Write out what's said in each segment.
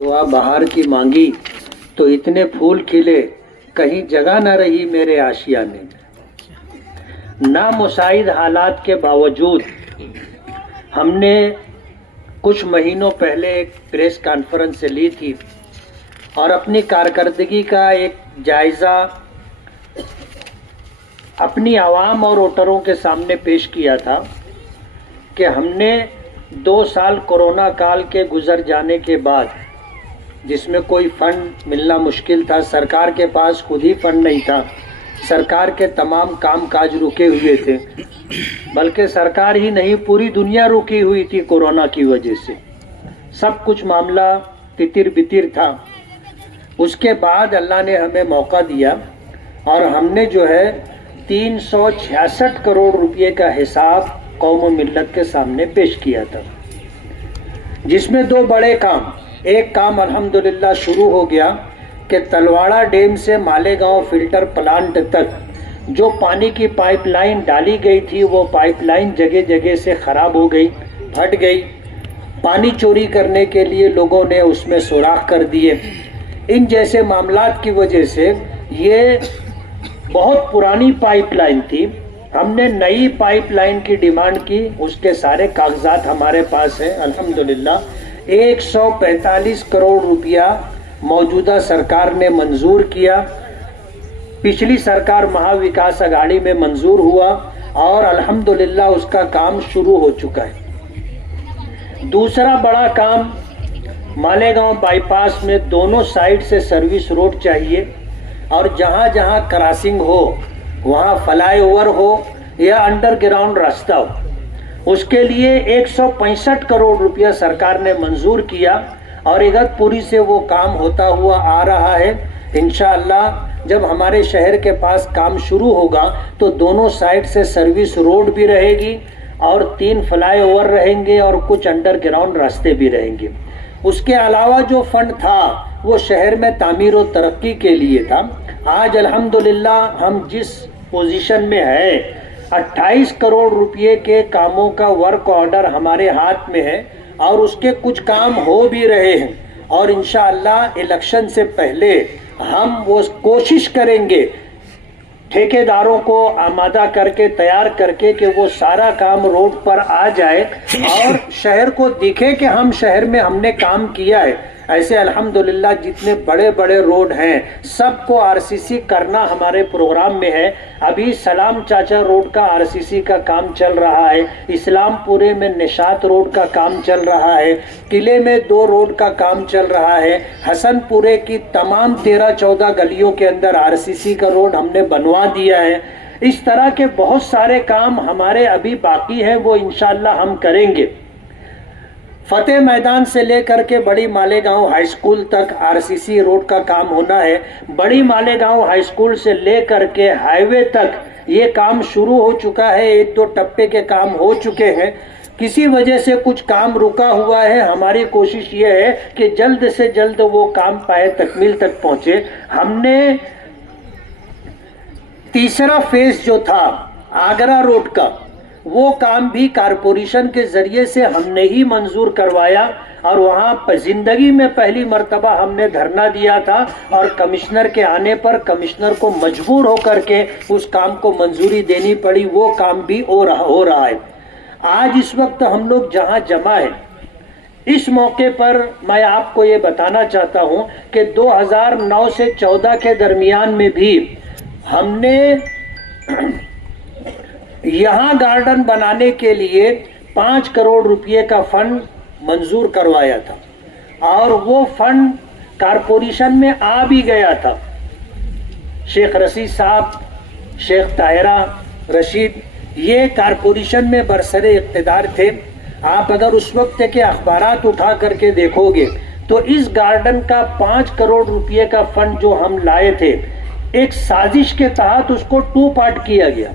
दुआ बहार की मांगी तो इतने फूल खिले, कहीं जगह न रही मेरे आशियाने। नामुसाइद हालात के बावजूद हमने कुछ महीनों पहले एक प्रेस कॉन्फ्रेंस ली थी और अपनी कारकर्दगी का एक जायज़ा अपनी आवाम और वोटरों के सामने पेश किया था कि हमने 2 साल कोरोना काल के गुजर जाने के बाद, जिसमें कोई फंड मिलना मुश्किल था, सरकार के पास खुद ही फंड नहीं था, सरकार के तमाम कामकाज रुके हुए थे, बल्कि सरकार ही नहीं पूरी दुनिया रुकी हुई थी कोरोना की वजह से। सब कुछ मामला तितिर बितिर था। उसके बाद अल्लाह ने हमें मौका दिया और हमने जो है 366 करोड़ रुपए का हिसाब कौम मिल्लत के सामने पेश किया था, जिसमें 2 बड़े काम। एक काम अल्हम्दुलिल्लाह शुरू हो गया कि तलवाड़ा डैम से मालेगांव फिल्टर प्लांट तक जो पानी की पाइपलाइन डाली गई थी, वो पाइपलाइन जगह जगह से ख़राब हो गई, फट गई। पानी चोरी करने के लिए लोगों ने उसमें सुराख कर दिए। इन जैसे मामलात की वजह से ये बहुत पुरानी पाइपलाइन थी। हमने नई पाइपलाइन की डिमांड की, उसके सारे कागजात हमारे पास हैं अल्हम्दुलिल्लाह। 145 करोड़ रुपया मौजूदा सरकार ने मंजूर किया, पिछली सरकार महाविकास अघाड़ी में मंजूर हुआ और अल्हम्दुलिल्लाह उसका काम शुरू हो चुका है। दूसरा बड़ा काम, मालेगांव बाईपास में दोनों साइड से सर्विस रोड चाहिए और जहां जहां क्रॉसिंग हो वहां फ्लाईओवर हो या अंडरग्राउंड रास्ता हो, उसके लिए 165 करोड़ रुपया सरकार ने मंजूर किया और इगतपुरी से वो काम होता हुआ आ रहा है। इंशाअल्लाह जब हमारे शहर के पास काम शुरू होगा तो दोनों साइड से सर्विस रोड भी रहेगी और 3 फ्लाईओवर रहेंगे और कुछ अंडरग्राउंड रास्ते भी रहेंगे। उसके अलावा जो फंड था वो शहर में तामीर और तरक्की के लिए था। आज अल्हम्दुलिल्लाह हम जिस पोजीशन में है, 28 करोड़ रुपये के कामों का वर्क ऑर्डर हमारे हाथ में है और उसके कुछ काम हो भी रहे हैं और इंशाअल्लाह इलेक्शन से पहले हम वो कोशिश करेंगे ठेकेदारों को आमादा करके तैयार करके कि वो सारा काम रोड पर आ जाए और शहर को दिखे कि हम शहर में हमने काम किया है। ऐसे अल्हम्दुलिल्लाह जितने बड़े बड़े रोड हैं सबको आरसीसी करना हमारे प्रोग्राम में है। अभी सलाम चाचा रोड का आरसीसी का काम चल रहा है, इस्लामपुरे में निशात रोड का काम चल रहा है, किले में 2 रोड का काम चल रहा है, हसनपुरे की तमाम 13-14 गलियों के अंदर आरसीसी का रोड हमने बनवा दिया है। इस तरह के बहुत सारे काम हमारे अभी बाकी हैं, वो इंशाअल्लाह हम करेंगे। फतेह मैदान से लेकर के बड़ी मालेगांव हाई स्कूल तक आरसीसी रोड का काम होना है। बड़ी मालेगांव हाई स्कूल से लेकर के हाईवे तक ये काम शुरू हो चुका है, 1-2 टप्पे के काम हो चुके हैं। किसी वजह से कुछ काम रुका हुआ है, हमारी कोशिश ये है कि जल्द से जल्द वो काम पाए तकमील तक पहुंचे। हमने तीसरा फेज जो था आगरा रोड का, वो काम भी कारपोरेशन के जरिए से हमने ही मंजूर करवाया और वहां जिंदगी में पहली मर्तबा हमने धरना दिया था और कमिश्नर के आने पर कमिश्नर को मजबूर होकर के उस काम को मंजूरी देनी पड़ी। वो काम भी हो रहा है। आज इस वक्त हम लोग जहां जमा है, इस मौके पर मैं आपको ये बताना चाहता हूं कि 2009 से 14 के दरमियान में भी हमने यहाँ गार्डन बनाने के लिए 5 करोड़ रुपए का फंड मंजूर करवाया था और वो फंड कारपोरेशन में आ भी गया था। शेख रशीद साहब, शेख ताहिरा रशीद, ये कारपोरेशन में बरसरे इक़्तिदार थे। आप अगर उस वक्त के अखबारात उठा करके देखोगे तो इस गार्डन का 5 करोड़ रुपए का फंड जो हम लाए थे, एक साजिश के तहत उसको 2 पार्ट किया गया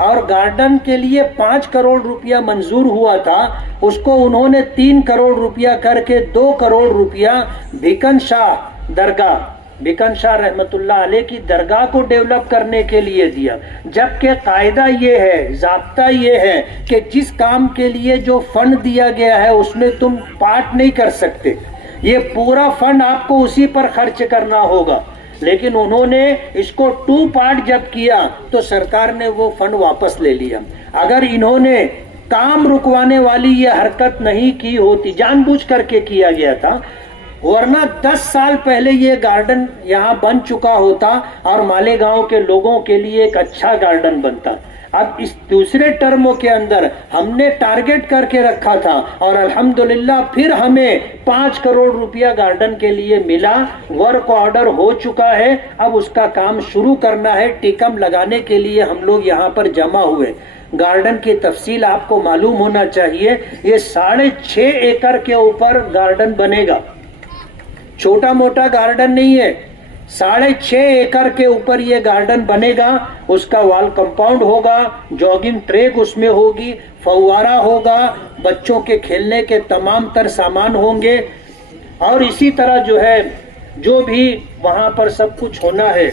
और गार्डन के लिए 5 करोड़ रुपया मंजूर हुआ था, उसको उन्होंने 3 करोड़ रुपया करके 2 करोड़ रुपया भिकन शाह दरगाह, भिकन शाह रहमतुल्लाह अलैह की दरगाह को डेवलप करने के लिए दिया। जबकि कायदा ये है, ज़ाब्ता ये है कि जिस काम के लिए जो फंड दिया गया है उसमें तुम पार्ट नहीं कर सकते। ये पूरा फंड आपको उसी पर खर्च करना होगा। लेकिन उन्होंने इसको 2 पार्ट जब किया तो सरकार ने वो फंड वापस ले लिया। अगर इन्होंने काम रुकवाने वाली ये हरकत नहीं की होती, जानबूझ करके किया गया था, वरना 10 साल पहले ये गार्डन यहाँ बन चुका होता और मालेगांव के लोगों के लिए एक अच्छा गार्डन बनता। अब इस दूसरे टर्मों के अंदर हमने टारगेट करके रखा था और अल्हम्दुलिल्लाह फिर हमें 5 करोड़ रुपया गार्डन के लिए मिला। वर्क ऑर्डर हो चुका है, अब उसका काम शुरू करना है। टिकम लगाने के लिए हम लोग यहाँ पर जमा हुए। गार्डन की तफसील आपको मालूम होना चाहिए, ये 6.5 एकड़ के ऊपर गार्डन बनेगा। छोटा मोटा गार्डन नहीं है, 6.5 एकड़ के ऊपर ये गार्डन बनेगा। उसका वॉल कंपाउंड होगा, जॉगिंग ट्रैक उसमें होगी, फव्वारा होगा, बच्चों के खेलने के तमाम तर सामान होंगे और इसी तरह जो है जो भी वहां पर सब कुछ होना है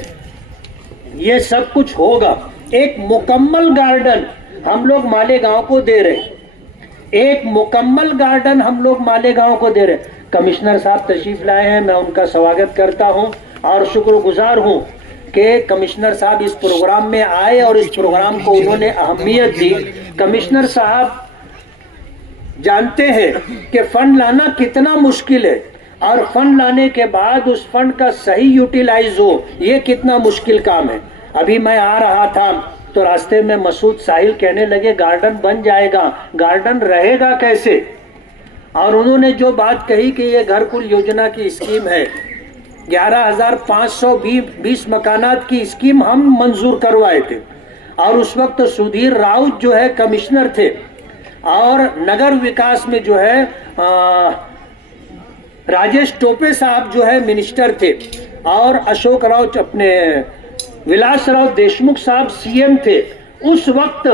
ये सब कुछ होगा। एक मुकम्मल गार्डन हम लोग मालेगांव को दे रहे, एक मुकम्मल गार्डन हम लोग मालेगांव को दे रहे। कमिश्नर साहब तशरीफ लाए हैं, मैं उनका स्वागत करता हूं और शुक्रगुजार हूं कि कमिश्नर साहब इस प्रोग्राम में आए और इस प्रोग्राम को उन्होंने अहमियत दी। कमिश्नर साहब जानते हैं कि फंड लाना कितना मुश्किल है और फंड लाने के बाद उस फंड का सही यूटिलाइज हो, ये कितना मुश्किल काम है। अभी मैं आ रहा था तो रास्ते में मसूद साहिल कहने लगे गार्डन बन जाएगा, गार्डन रहेगा कैसे? और उन्होंने जो बात कही कि ये घरकुल योजना की स्कीम है, 11,520 मकानात की स्कीम हम मंजूर करवाए थे और उस वक्त सुधीर राउत जो है कमिश्नर थे और नगर विकास में जो है राजेश टोपे साहब जो है मिनिस्टर थे और अशोक राव अपने विलासराव देशमुख साहब सीएम थे। उस वक्त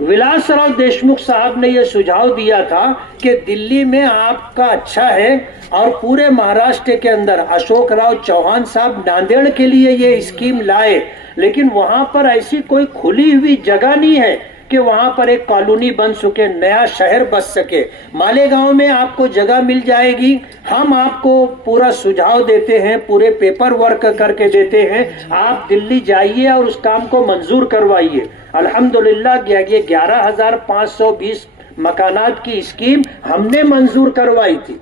विलासराव देशमुख साहब ने यह सुझाव दिया था कि दिल्ली में आपका अच्छा है और पूरे महाराष्ट्र के अंदर अशोक राव चौहान साहब नांदेड़ के लिए ये स्कीम लाए, लेकिन वहां पर ऐसी कोई खुली हुई जगह नहीं है कि वहां पर एक कॉलोनी बन सके, नया शहर बस सके। मालेगांव में आपको जगह मिल जाएगी, हम आपको पूरा सुझाव देते हैं, पूरे पेपर वर्क करके देते हैं, आप दिल्ली जाइए और उस काम को मंजूर करवाइए। अल्हम्दुलिल्लाह ये 11,520 मकानात की स्कीम हमने मंजूर करवाई थी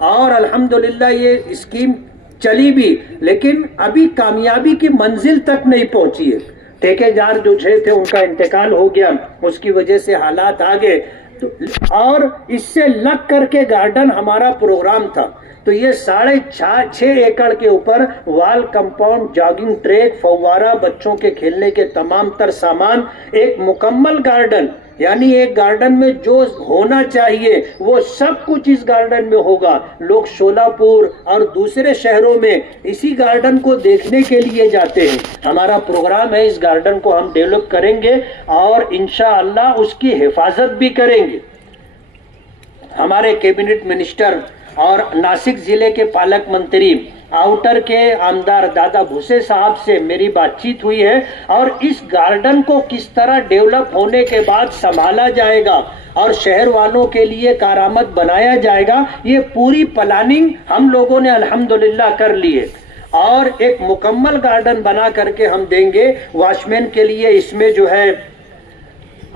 और अल्हम्दुलिल्लाह ये स्कीम चली भी, लेकिन अभी कामयाबी की मंजिल तक नहीं पहुंची है। ठेकेदार जो थे उनका इंतकाल हो गया, उसकी वजह से हालात आ गए तो, और इससे लग करके गार्डन हमारा प्रोग्राम था। तो ये 6.5 एकड़ के ऊपर वॉल कंपाउंड, जॉगिंग ट्रैक, फव्वारा, बच्चों के खेलने के तमाम तर सामान, एक मुकम्मल गार्डन, यानी एक गार्डन में जो होना चाहिए वो सब कुछ इस गार्डन में होगा। लोग शोलापुर और दूसरे शहरों में इसी गार्डन को देखने के लिए जाते हैं। हमारा प्रोग्राम है इस गार्डन को हम डेवलप करेंगे और इंशाअल्लाह उसकी हिफाजत भी करेंगे। हमारे कैबिनेट मिनिस्टर और नासिक जिले के पालक मंत्री आउटर के आमदार दादा भूसे साहब से मेरी बातचीत हुई है और इस गार्डन को किस तरह डेवलप होने के बाद संभाला जाएगा और शहर वालों के लिए कारामद बनाया जाएगा, ये पूरी प्लानिंग हम लोगों ने अल्हम्दुलिल्लाह कर ली है और एक मुकम्मल गार्डन बना करके हम देंगे। वॉचमैन के लिए इसमें जो है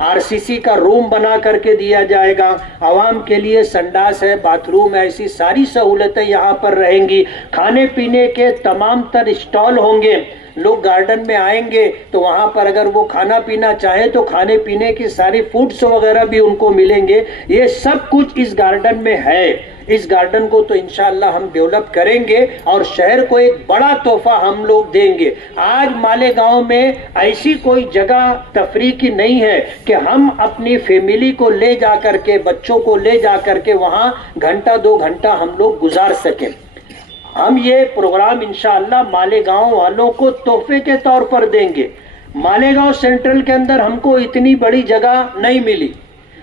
आरसीसी का रूम बना करके दिया जाएगा, आवाम के लिए संडास है, बाथरूम है, ऐसी सारी सहूलतें यहाँ पर रहेंगी। खाने पीने के तमाम तर स्टॉल होंगे, लोग गार्डन में आएंगे तो वहाँ पर अगर वो खाना पीना चाहे तो खाने पीने की सारी फूड्स वगैरह भी उनको मिलेंगे। ये सब कुछ इस गार्डन में है। इस गार्डन को तो इंशाअल्लाह हम डेवलप करेंगे और शहर को एक बड़ा तोहफा हम लोग देंगे। आज मालेगांव में ऐसी कोई जगह तफरीह की नहीं है कि हम अपनी फैमिली को ले जा करके, बच्चों को ले जा करके वहाँ घंटा 2 घंटा हम लोग गुजार सकें। हम ये प्रोग्राम इंशाअल्लाह मालेगांव वालों को तोहफे के तौर पर देंगे। मालेगांव सेंट्रल के अंदर हमको इतनी बड़ी जगह नहीं मिली,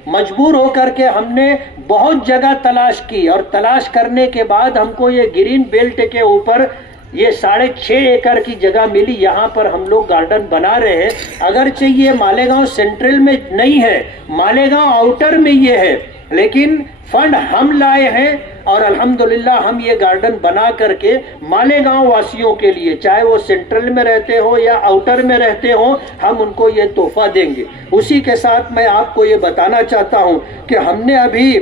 मजबूर होकर के हमने बहुत जगह तलाश की और तलाश करने के बाद हमको ये ग्रीन बेल्ट के ऊपर ये 6.5 एकड़ की जगह मिली। यहाँ पर हम लोग गार्डन बना रहे हैं। अगर चाहिए मालेगांव सेंट्रल में नहीं है, मालेगांव आउटर में ये है, लेकिन फंड हम लाए हैं और अल्हम्दुलिल्लाह हम ये गार्डन बना करके मालेगांव वासियों के लिए, चाहे वो सेंट्रल में रहते हो या आउटर में रहते हो, हम उनको ये तोहफा देंगे। उसी के साथ मैं आपको ये बताना चाहता हूँ कि हमने अभी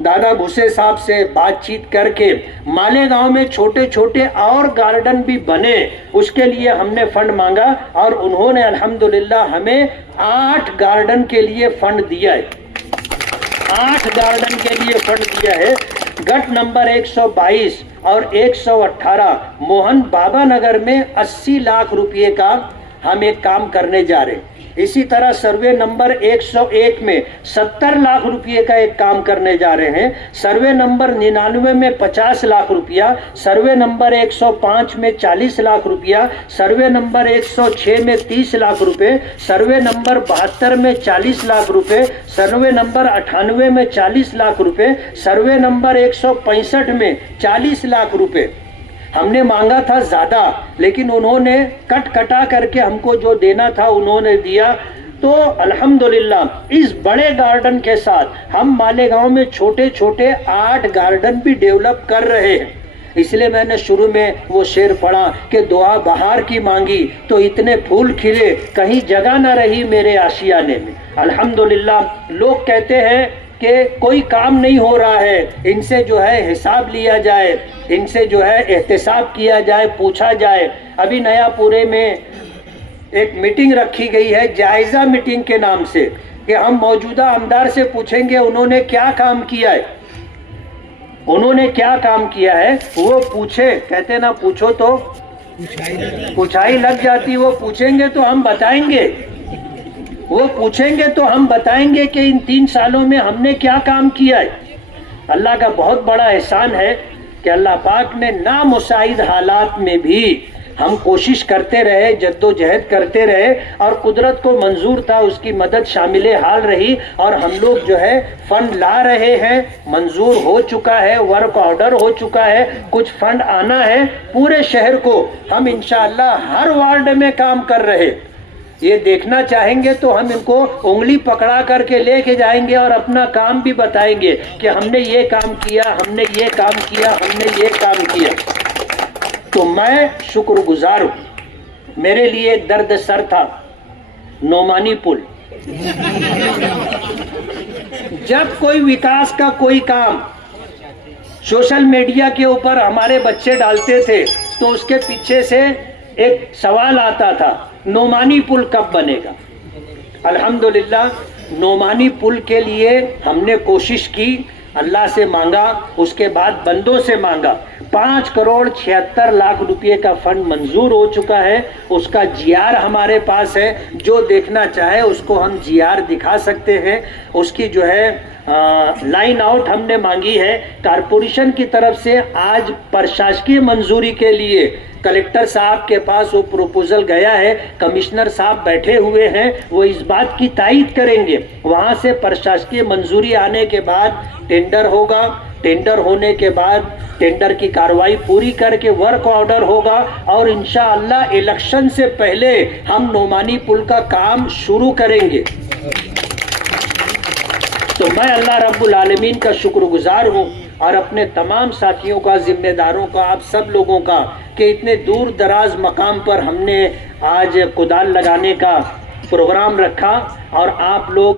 दादा भूसे साहब से बातचीत करके मालेगांव में छोटे छोटे और गार्डन भी बने, उसके लिए हमने फंड मांगा और उन्होंने अल्हम्दुलिल्लाह हमें 8 गार्डन के लिए फंड दिया है। 8 गार्डन के लिए फंड दिया है। गट नंबर 122 और 118 मोहन बाबा नगर में 80 लाख रुपए का हम एक काम करने जा रहे हैं। इसी तरह सर्वे नंबर 101 में 70 लाख रुपए का एक काम करने जा रहे हैं। सर्वे नंबर 99 में 50 लाख रुपया, सर्वे नंबर 105 में 40 लाख रुपया, सर्वे नंबर 106 में 30 लाख रुपए, सर्वे नंबर 72 में 40 लाख रुपए, सर्वे नंबर 98 में 40 लाख रुपए, सर्वे नंबर 165 में 40 लाख रुपए। हमने मांगा था ज्यादा, लेकिन उन्होंने कटा करके हमको जो देना था उन्होंने दिया। तो अल्हम्दुलिल्लाह इस बड़े गार्डन के साथ हम मालेगांव में छोटे छोटे 8 गार्डन भी डेवलप कर रहे हैं। इसलिए मैंने शुरू में वो शेर पढ़ा कि दुआ बहार की मांगी तो इतने फूल खिले, कहीं जगह न रही मेरे आशियाने में। अल्हम्दुलिल्लाह लोग कहते हैं कि कोई काम नहीं हो रहा है, इनसे जो है हिसाब लिया जाए, इनसे जो है एहतिसाब किया जाए, पूछा जाए। अभी नयापुरे में एक मीटिंग रखी गई है जायजा मीटिंग के नाम से कि हम मौजूदा आमदार से पूछेंगे उन्होंने क्या काम किया है, उन्होंने क्या काम किया है। वो पूछे, कहते ना पूछो तो पूछाई लग जाती, वो पूछेंगे तो हम बताएंगे, वो पूछेंगे तो हम बताएंगे कि इन 3 सालों में हमने क्या काम किया है। अल्लाह का बहुत बड़ा एहसान है कि अल्लाह पाक ने नामुसाइद हालात में भी हम कोशिश करते रहे, जद्दोजहद करते रहे और कुदरत को मंजूर था, उसकी मदद शामिल हाल रही और हम लोग जो है फंड ला रहे हैं। मंजूर हो चुका है, वर्क ऑर्डर हो चुका है, कुछ फंड आना है। पूरे शहर को हम इंशाअल्लाह हर वार्ड में काम कर रहे। ये देखना चाहेंगे तो हम इनको उंगली पकड़ा करके लेके जाएंगे और अपना काम भी बताएंगे कि हमने ये काम किया, हमने ये काम किया, हमने ये काम किया। तो मैं शुक्रगुजार हूं। मेरे लिए दर्द सर था नोमानी पुल। जब कोई विकास का कोई काम सोशल मीडिया के ऊपर हमारे बच्चे डालते थे तो उसके पीछे से एक सवाल आता था, नोमानी पुल कब बनेगा। अल्हम्दुलिल्लाह नोमानी पुल के लिए हमने कोशिश की, अल्लाह से मांगा, उसके बाद बंदों से मांगा। 5 करोड़ 76 लाख रुपए का फंड मंजूर हो चुका है। उसका जीआर हमारे पास है, जो देखना चाहे उसको हम जीआर दिखा सकते हैं। उसकी जो है लाइन आउट हमने मांगी है कारपोरेशन की तरफ से। आज प्रशासकीय मंजूरी के लिए कलेक्टर साहब के पास वो प्रपोजल गया है, कमिश्नर साहब बैठे हुए हैं, वो इस बात की तायीद करेंगे। वहां से प्रशासकीय मंजूरी आने के बाद टेंडर होगा, टेंडर होने के बाद टेंडर की कार्रवाई पूरी करके वर्क ऑर्डर होगा और इंशाअल्लाह इलेक्शन से पहले हम नोमानी पुल का काम शुरू करेंगे। तो मैं अल्लाह रब्बुल आलमीन का शुक्रगुजार हूँ और अपने तमाम साथियों का, जिम्मेदारों का, आप सब लोगों का कि इतने दूर दराज मकाम पर हमने आज कुदाल लगाने का प्रोग्राम रखा और आप लोग